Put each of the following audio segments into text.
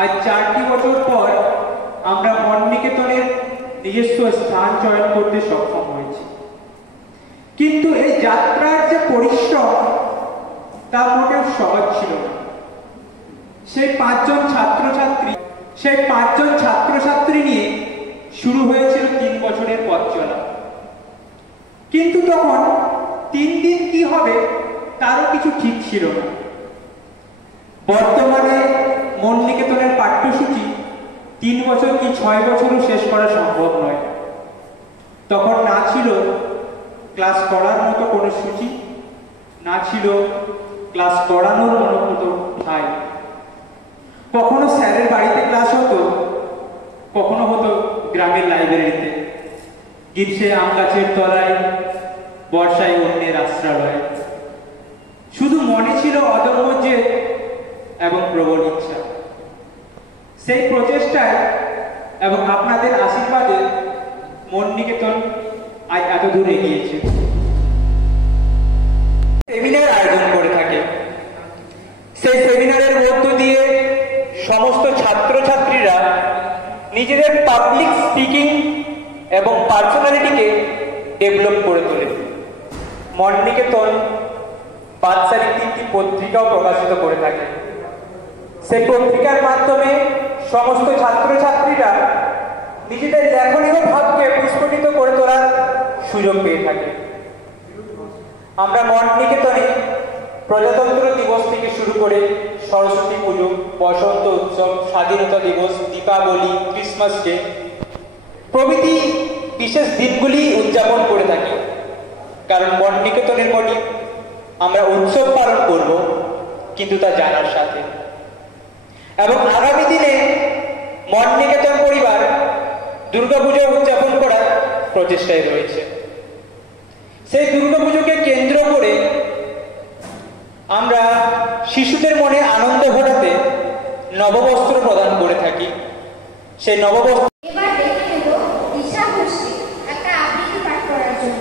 আজ 4টি বছর পর আমরা মননিকেতনের নিজস্ব স্থান চয়ন করতে সক্ষম হয়েছি। কিন্তু এই যাত্রার যে পরিশ্রম তা মোটেও সহজ ছিল না। সেই পাঁচজন ছাত্রছাত্রী নিয়ে শুরু হয়েছিল 3 বছরের পথ চলা। কিন্তু তখন 3 দিন কি হবে তারও কিছু ঠিক ছিল না। বর্তমানে মননিকেতনের পাঠ্যসূচি 3 বছর কি 6 বছরও শেষ করা সম্ভব নয়। তখন না ছিল ক্লাস করার মতো কোনো সূচি, না ছিল ক্লাস করানোর মতো ঠাঁই। কখনো স্যারের বাড়িতে ক্লাস হতো, কখনো হতো গ্রামের লাইব্রেরিতে, গ্রীষ্মে আম গাছের তলায়, বর্ষায় অন্যের আশ্রয়। শুধু মনে ছিল অদম্য জেদ এবং প্রবল ইচ্ছা। সেই প্রচেষ্টায় এবং আপনাদের আশীর্বাদে মননিকেতন আজ এত দূর এগিয়েছে। সেমিনার আয়োজন করে থাকে। সেই সেমিনারের মধ্য দিয়ে সমস্ত ছাত্রছাত্রীরা নিজেদের পাবলিক স্পিকিং এবং পার্সোনালিটিকে ডেভেলপ করে তোলে। মননিকেতন বাৎসরিক 3টি পত্রিকাও প্রকাশিত করে থাকে। সেই পত্রিকার মাধ্যমে সমস্ত ছাত্রছাত্রীরা নিজেদের লেখনী ও ভাবকে প্রস্ফুটিত করে তোলার সুযোগ পেয়ে থাকে। আমরা মননিকেতনে প্রজাতন্ত্র দিবস থেকে শুরু করে সরস্বতী পুজো, বসন্ত উৎসব, স্বাধীনতা দিবস, দীপাবলি, ক্রিসমাস ডে প্রভৃতি বিশেষ দিনগুলি উদযাপন করে থাকি। কারণ মননিকেতনের মনে আমরা উৎসব পালন করব, কিন্তু তা জানার সাথে। এবং আগামী দিনে মননিকেতন পরিবার দুর্গাপুজো উদযাপন করার প্রচেষ্টায় রয়েছে। সেই দুর্গাপুজোকে কেন্দ্র করে আমরা শিশুদের মনে আনন্দ ঘটাতে নববস্ত্র প্রদান করে থাকি। সেই নববস্ত্র এবার দেখে নেব দিশা ঘোষকে একটা আবৃত্তি পাঠ করার জন্য।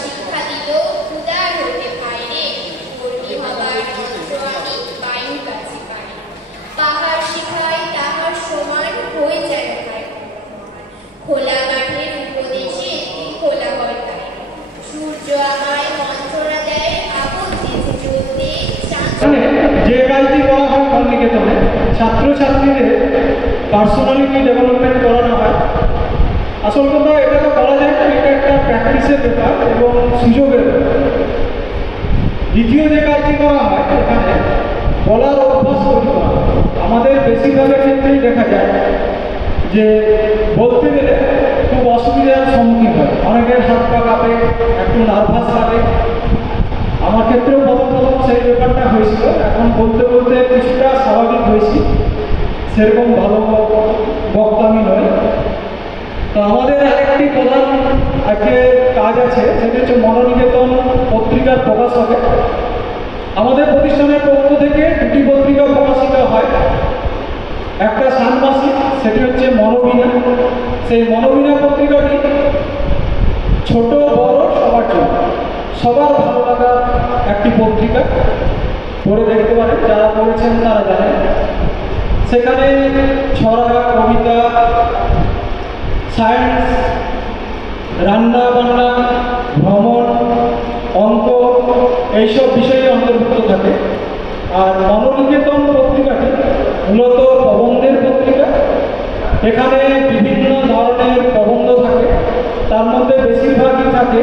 শিক্ষা দিল উদার হতে পারে, কর্মী হবার মন্ত্র আমি বায়ুর কাছে পাই। পাহাড় শিখাই তাহার সমান হয়ে যায় খোলা মাঠের উপদেশে খোলা হয় তাই। সূর্য আমায় মন্ত্রণা দেয় আগুন দিতে চলতে। যে কাজটি করা হয় মননিকেতনে, ছাত্রছাত্রীদের পার্সোনালিটি ডেভেলপমেন্ট করানো হয়। আসল কথা এটা তো করা যায় না, এটা একটা প্র্যাকটিসের ব্যাপার এবং সুযোগের ব্যাপার। দ্বিতীয় যে কাজটি করা হয় এখানে বলার অভ্যাস তৈরি করা হয়। আমাদের বেশিরভাগের ক্ষেত্রেই দেখা যায় যে বলতে গেলে খুব অসুবিধার সম্মুখীন হয়। অনেকের হাত পা কাঁপে, একটু নার্ভাস লাগে। আমার ক্ষেত্রেও প্রথম সেই ব্যাপারটা হয়েছিল। এখন বলতে বলতে কিছুটা স্বাভাবিক হয়েছি। সেরকম ভালো বক্তা আমি নয়। তো আমাদের আরেকটি প্রধান আজকে কাজ আছে, সেটা হচ্ছে মননিকেতন পত্রিকার প্রকাশ হবে। আমাদের প্রতিষ্ঠানের পক্ষ থেকে 2টি পত্রিকা প্রকাশিত হয়। একটা ষান্মাসিক, সেটি হচ্ছে মনোবীণা। সেই মনোবীণা পত্রিকাটি ছোট বড় সবার জন্য, সবার ভালো লাগার একটি পত্রিকা। পড়ে দেখতে পারেন, যারা পড়েছেন তারা জানেন। সেখানে ছড়া, কবিতা, সায়েন্স, রান্না বান্না, ভ্রমণ, অঙ্ক এইসব বিষয়ে অন্তর্ভুক্ত থাকে। আর মননিকেতন পত্রিকাটি মূলত প্রবন্ধের পত্রিকা। এখানে বিভিন্ন ধরনের প্রবন্ধ থাকে, তার মধ্যে বেশিরভাগই থাকে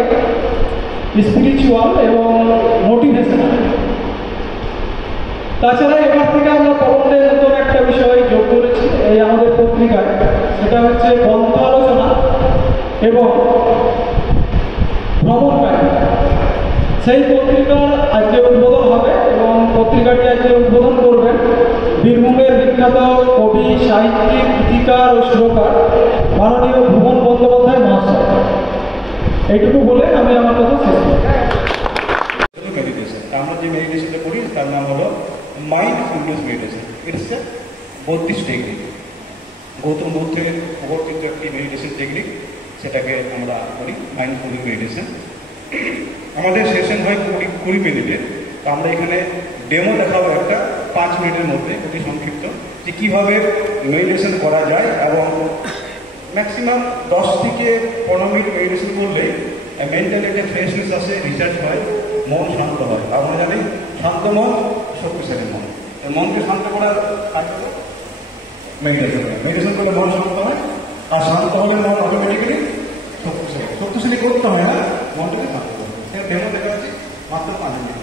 স্পিরিচুয়াল এবং মোটিভেশনাল। তাছাড়া এবার থেকে আমরা প্রবন্ধের নতুন একটা বিষয় যোগ করেছি এই আমাদের পত্রিকায়, সেটা হচ্ছে গ্রন্থ আলোচনা এবং ভ্রমণ কাহিনী। সেই পত্রিকার আজকে উদ্বোধন হবে এবং পত্রিকাটি আজকে উদ্বোধন করবেন বীরভূমের বিখ্যাত কবি, সাহিত্যিক, গীতিকার ও সুরকার মাননীয় ভুবন বন্দ্যোপাধ্যায় মহাশয়। এইটুকু বলে আমি আমার কথা শেষ করি। মেডিটেশন আমরা যে মেডিটেশনটা করি তার নাম হলো mindfulness meditation. It's a Buddhist technique, Gautam বুদ্ধের প্রবর্তিত একটি মেডিটেশন টেকনিক। সেটাকে আমরা করি মাইন্ডফুল মেডিটেশন। আমাদের সেশন হয় 20 মিনিটে। তো আমরা এখানে ডেমো দেখাবো একটা 5 মিনিটের মধ্যে অতি সংক্ষিপ্ত যে কীভাবে মেডিটেশন করা যায়, এবং ম্যাক্সিমাম 10 থেকে 15 মিনিট মেডিটেশন করলে মেন্টালি একটা ফ্রেশনেস আসে, রিচার্জ হয়, মন শান্ত হয়। আমরা জানি শান্ত মন শক্তিশালী মন। মনকে শান্ত করার কাজ হলো মেডিটেশন। মেডিটেশন করলে মন শান্ত হয়, আর শান্ত হলে মন অটোমেটিক্যালি শক্তিশালী। শক্তিশালী করতে হয় না, মনটাকে শান্ত করতে হয়। সেটা ডেমো দেখা যাচ্ছে মাত্র 5 মিনিট।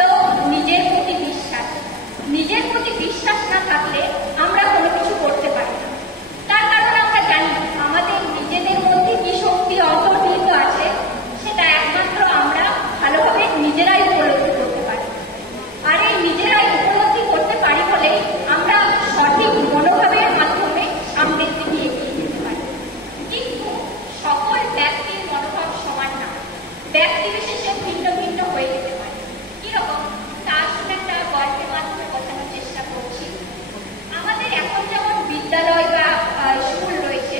তো নিজের প্রতি বিশ্বাস না থাকলে আমরা কোনো কিছু করতে পারি না। তার কারণ আমরা জানি আমাদের নিজেদের মধ্যে কি শক্তি অন্তর্নিহিত আছে, সেটা একমাত্র আমরা ভালোভাবে নিজেরাই উপলব্ধি করতে পারি। আর এই নিজেরাই উপলব্ধি করতে পারি বলে আমরা সঠিক মনোভাবের মাধ্যমে সামনের দিকে এগিয়ে যেতে পারি। কিন্তু সকল ব্যক্তির মনোভাব সমান না, ব্যক্তি বিশেষে ভিন্ন ভিন্ন হয়ে যেতে পারে। কিরকম তার সঙ্গে একটা গল্পের মাধ্যমে বোঝানোর চেষ্টা করছি। আমাদের এখন যেমন বিদ্যালয় বা স্কুল রয়েছে,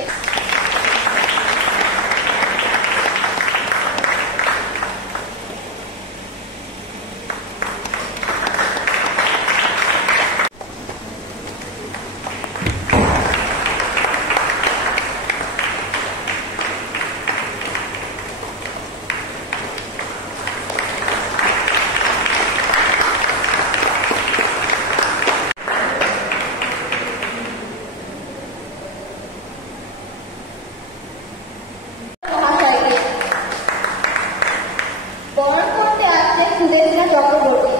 বরণ করতে আসছে সুদেশনা চক্রবর্তী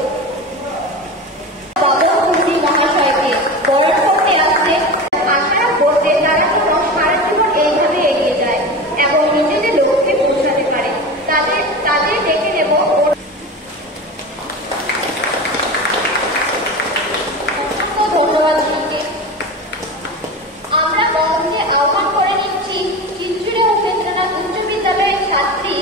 বাবুজি মহাশয়কে বরণ করতে আসছে। আশা করতে তারা কোনো সারা জীবন এইভাবে এগিয়ে যায় এবং নিজেদের লক্ষ্যে পৌঁছাতে পারে। তাদের ডেকে নেব ধন্যবাদ দিকে। আমরা মঞ্চে আহ্বান করে নিচ্ছি চিত্রুরে উপেন্দ্রনাথ উচ্চ বিদ্যালয়ের ছাত্রী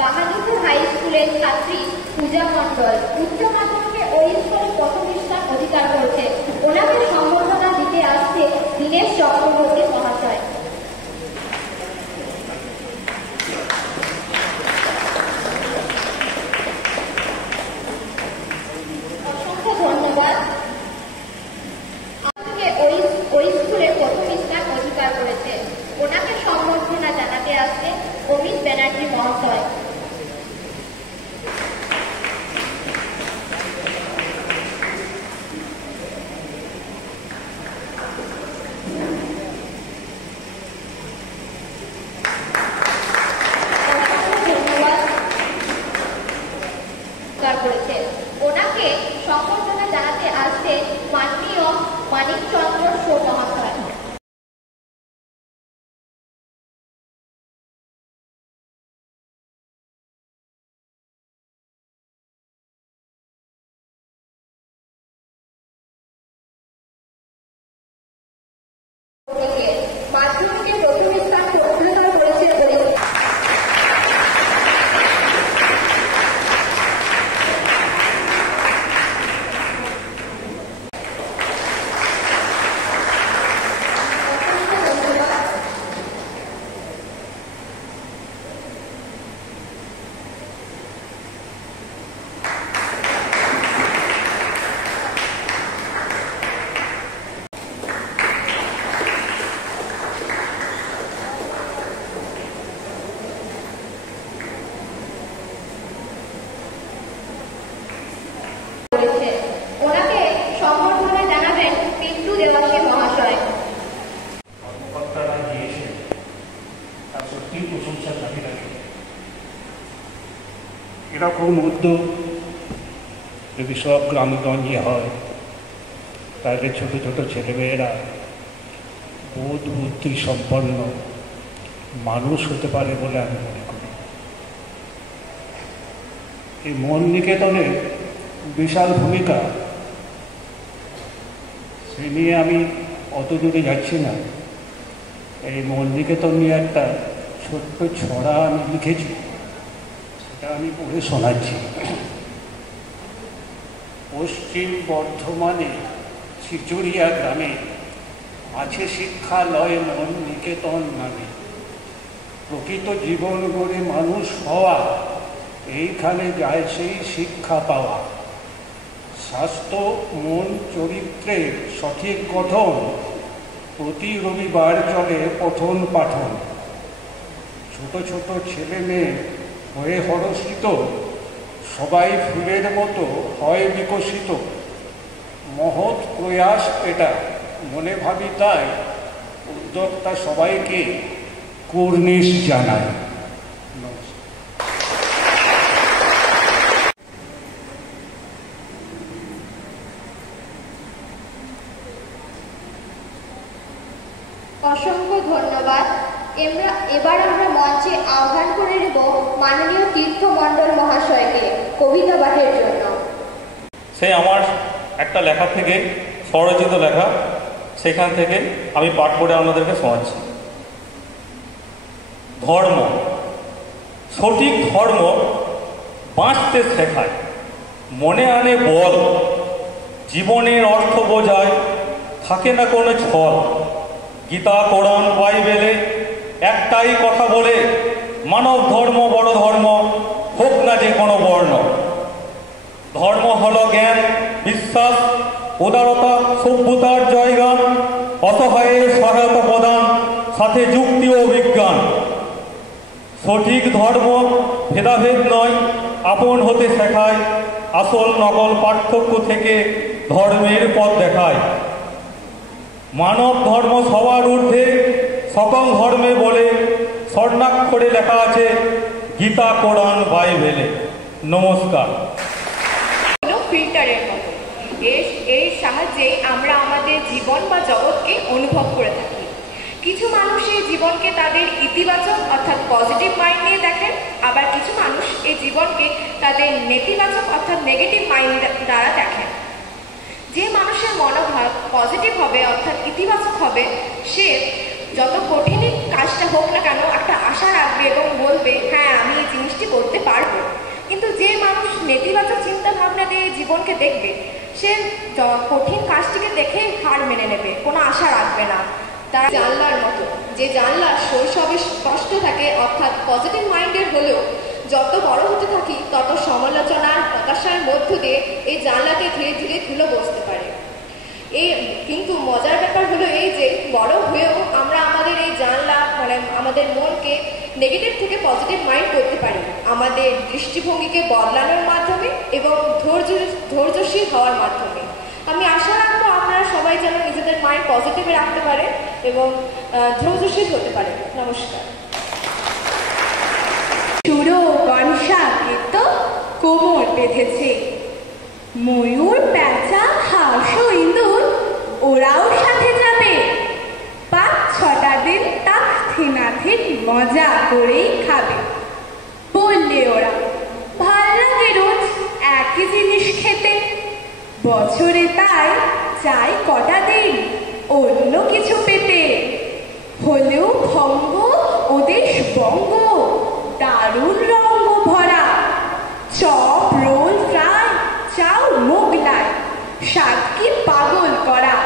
বাহাদুরপুর হাই স্কুলের ছাত্রী পূজা মণ্ডল উচ্চ মাধ্যমিকে ওই স্কুলে প্রথম স্থান অধিকার করেছে। ওনাকে সম্বর্ধনা দিতে আসছে দীনেশ চক্রবর্তী মহাশয়। অসংখ্য ধন্যবাদ। ওই স্কুলে প্রথম স্থান অধিকার করেছে। ওনাকে সম্বর্ধনা জানাতে আসছে অমিত ব্যানার্জি মহাশয়। করেছে ওনাকে সম্বর্ধনা জানাতে আসছে মাননীয় মানিকচন্দ্র শো মহাশয়। মাধ্যমিকে প্রথম স্থান অধিকার করেছে ওনাকে সম্বর্ধনা জানাবেন পিন্টু দেবাশী মহাশয়। কর্মকর্তারা দিয়েছে তার সত্যি প্রশংসা জানি রাখে। এরকম উদ্যোগ যদি সব গ্রামগঞ্জে হয় তাহলে ছোট ছোট ছেলেমেয়েরা বোধ বুদ্ধি সম্পন্ন মানুষ হতে পারে বলে আমি মনে করি। এই মন নিকেতনের বিশাল ভূমিকা, সে নিয়ে আমি অত দূরে যাচ্ছি না। এই মল্লিকেতন নিয়ে একটা ছোট্ট ছড়া আমি লিখেছি, সেটা আমি পড়ে শোনাচ্ছি। পশ্চিম বর্ধমানে ছিচুড়িয়া গ্রামে আছে শিক্ষালয় মল্লিকেতন নামে। প্রকৃত জীবন গড়ে মানুষ হওয়া, এইখানে যায় সেই শিক্ষা পাওয়া। স্বাস্থ্য, মন, চরিত্রের সঠিক গঠন, প্রতি রবিবার চলে পঠন পাঠন। ছোট ছোট ছেলে মেয়ে হয়ে হরষিত, সবাই ফুলের মতো হয় বিকশিত। মহৎ প্রয়াস এটা, মনে ভাবি তাই উদ্যোক্তা সবাইকে কুর্নিশ জানায়। অসংখ্য ধন্যবাদ। এবার আমরা মঞ্চে আহ্বান করে নেব মাননীয় তীর্থমণ্ডল মহাশয়কে কবিতা পাঠের জন্য। সেই আমার একটা লেখা থেকে, স্বরচিত লেখা, সেখান থেকে আমি পাঠ করে আপনাদেরকে শোনাচ্ছি। ধর্ম, সঠিক ধর্ম বাঁচতে শেখায়, মনে আনে বল, জীবনের অর্থ বোঝায়, থাকে না কোনো ছল। গীতা, কোরআন, বাইবেলে একটাই কথা বলে, মানব ধর্ম বড় ধর্ম, হোক না যে কোনো বর্ণ। ধর্ম হলো জ্ঞান, বিশ্বাস, উদারতা, সভ্যতার জয়গান, অসহায়ের সহায়তা প্রদান, সাথে যুক্তি ও বিজ্ঞান। সঠিক ধর্ম ভেদাভেদ নয়, আপন হতে শেখায়, আসল নকল পার্থক্য থেকে ধর্মের পথ দেখায়। মানব ধর্ম সবার ঊর্ধ্বে, সকল ধর্মে বলে, স্বর্ণাক্ষরে লেখা আছে গীতা, কোরআন, বাইবেলে। নমস্কার। ফিল্টারের মতো এর সাহায্যে আমরা আমাদের জীবন বা জগৎকে অনুভব করে থাকি। কিছু মানুষ এই জীবনকে তাদের ইতিবাচক অর্থাৎ পজিটিভ মাইন্ড নিয়ে দেখেন, আবার কিছু মানুষ এই জীবনকে তাদের নেতিবাচক অর্থাৎ নেগেটিভ মাইন্ড দ্বারা দেখেন। যে মানুষের মনোভাব পজিটিভ হবে অর্থাৎ ইতিবাচক হবে, সে যত কঠিনই কাজটা হোক না কেন একটা আশা রাখবে এবং বলবে হ্যাঁ আমি এই জিনিসটি করতে পারবো। কিন্তু যে মানুষ নেতিবাচক চিন্তা ভাবনা দিয়ে জীবনকে দেখবে, সে কঠিন কাজটিকে দেখে হার মেনে নেবে, কোনো আশা রাখবে না। তারা জানলার মতো, যে জানলা শৈশবে স্পষ্ট থাকে অর্থাৎ পজিটিভ মাইন্ডের হলেও যত বড় হতে থাকি তত সমালোচনার হতাশার মধ্য দিয়ে এই জানলাকে ধীরে ধীরে ধুলো বসতে পারে। কিন্তু মজার ব্যাপার হলো এই যে বড় হয়েও আমরা আমাদের এই জানলা মানে আমাদের মনকে নেগেটিভ থেকে পজিটিভ মাইন্ড করতে পারি আমাদের দৃষ্টিভঙ্গিকে বদলানোর মাধ্যমে এবং ধৈর্যশীল হওয়ার মাধ্যমে। আমি আশা রাখবো আপনারা সবাই যেন নিজেদের মাইন্ড পজিটিভে রাখতে পারে এবং ধৈর্যশীল হতে পারে। নমস্কার। চুরো গনসা গীত কোমর বেঁধেছে, ময়ূর, পেঁচা, হাঁস ও ইঁদুর ওরাও সাথে যাবে। 5-6টা দিন তাক থিনাথিন মজা করেই খাবে। বললে ওরা ভাল লাগে রোজ একই জিনিস খেতে, বছরে তাই চাই কটা দিন অন্য কিছু পেতে। হলেও ভঙ্গ ওদের বঙ্গ, দারুণ রঙ্গ ভরা, চপ, রোল, ফ্রাই, চাউ, মোগলাই, স্বাদ কি পাগল করা।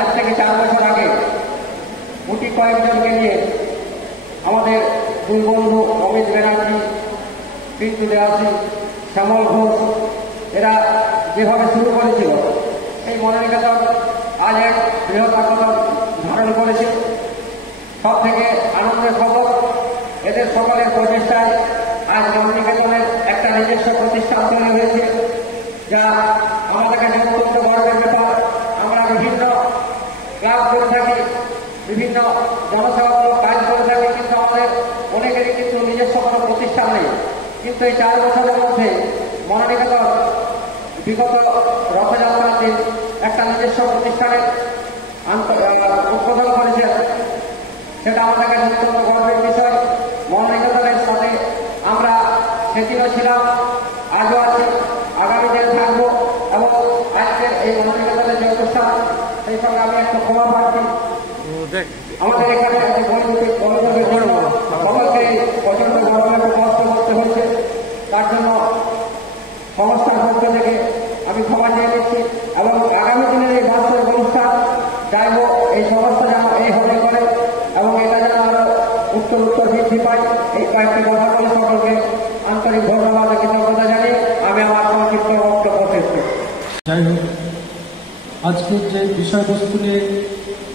আজ থেকে 4 বছর আগে গুটি কয়েকজনকে নিয়ে আমাদের দুই বন্ধু অমিত ব্যানার্জি, পিন্টু দেওয়াসী, শ্যামল ঘোষ, এরা যেভাবে শুরু করেছিল এই মনোনিকেতন আজ এক বৃহৎ আকার ধারণ করেছে। সব থেকে আনন্দের খবর, এদের সকলের প্রচেষ্টায় আজ মনোনিকেতনের একটা নিজস্ব প্রতিষ্ঠান তৈরি হয়েছে, যা আমাদের কাছে অত্যন্ত গর্বের ব্যাপার। আমরা বিভিন্ন ক্লাব করে থাকি, বিভিন্ন জনসেবামূলক কাজ করে থাকি, কিন্তু আমাদের অনেকেরই কিন্তু নিজস্ব কোনো প্রতিষ্ঠান নেই। কিন্তু এই 4 বছরের মধ্যে মনোনিকেতন বিগত রথযাত্রার দিন একটা নিজস্ব প্রতিষ্ঠানের উদ্বোধন করেছেন। সেটা আমাদের কাছে অত্যন্ত গর্বের বিষয়। মনোনিকেতনের সাথে আমরা সেদিনও ছিলাম, আজও আছি, আগামী দিন থাকবো। এবং আজকের এই মনোনিকেতনের যে অনুষ্ঠান, সেই সঙ্গে আমি একটা ক্ষমা প্রার্থী। আমাদের এখানে গণতন্ত্রের জন্য সকলকে প্রচন্ড গরমে কষ্ট করতে হয়েছে। তার জন্য সংস্থার পক্ষ থেকে আমি ক্ষমা চেয়ে নিচ্ছি এবং আগামী দিনের এই বাস্তব অনুষ্ঠান চাইব এই সংস্থা যেন এইভাবে করে এবং এটা যেন আরো উত্তর বৃদ্ধি পায়। এই কয়েকটি কথা বলে সকলকে আন্তরিক ধন্যবাদ ও কৃতজ্ঞতা জানিয়ে আমি আমার সংক্ষিপ্ত বক্তব্য শেষ করছি। যাই হোক, আজকের যে বিষয়বস্তু নিয়ে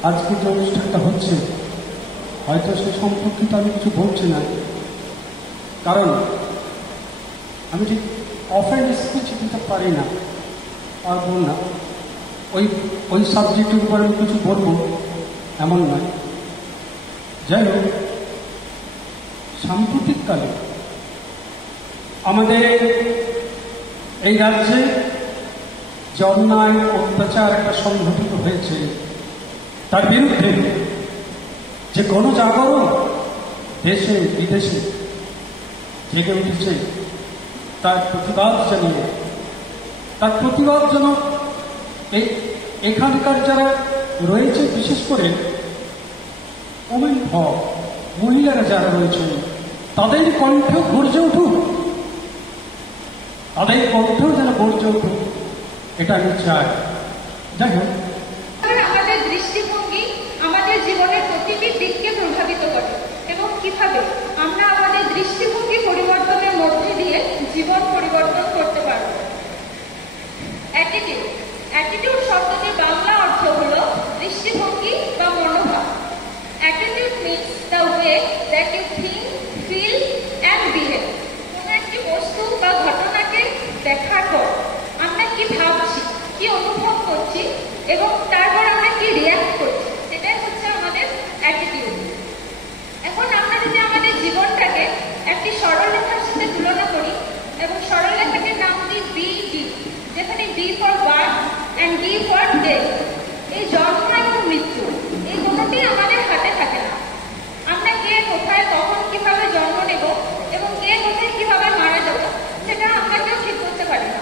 আজকের যে অনুষ্ঠানটা হচ্ছে হয়তো সে সম্পর্কিত আমি কিছু বলছি না, কারণ আমি ঠিক অফেন্ড স্পিচ দিতে পারি না, পারবো না। ওই সাবজেক্টের উপর আমি কিছু বলবো এমন নয়। যাই হোক, সাম্প্রতিককালে আমাদের এই রাজ্যে যে অন্যায় অত্যাচার একটা সংঘটিত হয়েছে তার বিরুদ্ধে যে গণজাগরণ দেশে বিদেশে জেগে উঠেছে তার প্রতিবাদ জানিয়ে তার প্রতিবাদজনক এখানকার যারা রয়েছে, বিশেষ করে ওমেন ফর মহিলারা যারা রয়েছে তাদের কণ্ঠেও গর্জে উঠুক, তাদের কণ্ঠেও যেন গর্জে উঠুক, এটা আমি চাই। যাই হোক, আমাদের দৃষ্টিভঙ্গি আমাদের জীবনের প্রতিটি দিককে প্রভাবিত করে এবং কিভাবে আমরা আমাদের দৃষ্টিভঙ্গি পরিবর্তনের মধ্যে দিয়ে জীবন পরিবর্তন করতে পারব। অ্যাটিটিউড। অ্যাটিটিউড শব্দটির বাংলা অর্থ হল দৃষ্টিভঙ্গি বা মনোভাব। Attitude means the way that you think, feel and behave. কোনো একটি বস্তু বা ঘটনাকে দেখার পর আমরা কি ভাবছি, কি অনুভব করছি এবং তারপর আমরা কি রিয়াক্ট করছি, সেটাই হচ্ছে আমাদের অ্যাটিটিউড। এখন আমরা যদি আমাদের জীবনটাকে একটি সরলরেখার সাথে তুলনা করি এবং সরলরেখাটির নাম দিই BD, যেখানে B for birth and D for death. এই জন্ম এবং মৃত্যু এই কোনোটি আমাদের হাতে থাকে না। আমরা কে কোথায় কখন কিভাবে জন্ম নেব এবং কে কোথায় কিভাবে মারা যাব সেটা আমরা কেউ ঠিক করতে পারি না।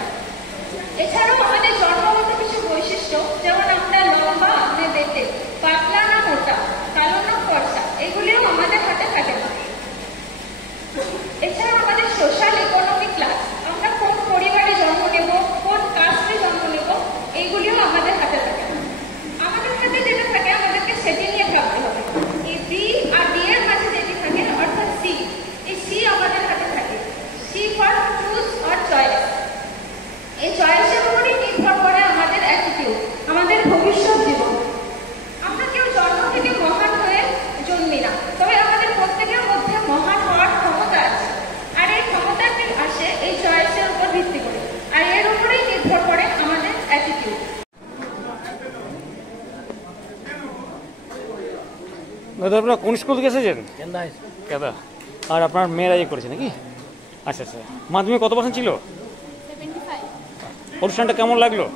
এছাড়াও আমাদের জন্মগত কিছু বৈশিষ্ট্য, যেমন আমরা লম্বা না বেটে, পাতলা না মোটা, কালো না ফর্সা, এগুলিও আমাদের হাতে থাকে না। এছাড়াও আমাদের সোশ্যাল ইকোনমিক ক্লাস, আমরা কোন পরিবারে জন্ম নেব, কোন কাস্টে জন্ম নেব, এইগুলিও আমাদের হাতে থাকে না। আমাদের হাতে যেটা থাকে আমাদেরকে সেটি নিয়ে ভাবতে হবে। এই বি আর ডি এর মাঝে যেটি থাকে অর্থাৎ সি, এই সি আমাদের হাতে থাকে। C for choose or choice. এই চয়েসের উপরই নির্ভর করে আমাদের অ্যাটিটিউড, আমাদের ভবিষ্যৎ জীবন। আমরা কেউ জন্ম থেকে মহান হয়ে জন্মি না, তবে আমাদের প্রত্যেকের মধ্যে মহান হওয়ার ক্ষমতা আছে। আর এই ক্ষমতাটি আসে এই চয়েসের উপর ভিত্তি করে, আর এর উপরেই নির্ভর করে আমাদের অ্যাটিটিউড। দাদা, আপনারা কোন স্কুল থেকে এসেছেন? কেদা। আর আপনার মেয়েরা করেছে নাকি? আচ্ছা আচ্ছা। মাধ্যমিক কত পার্সেন্ট ছিল? 75। অনুষ্ঠানটা কেমন লাগলো?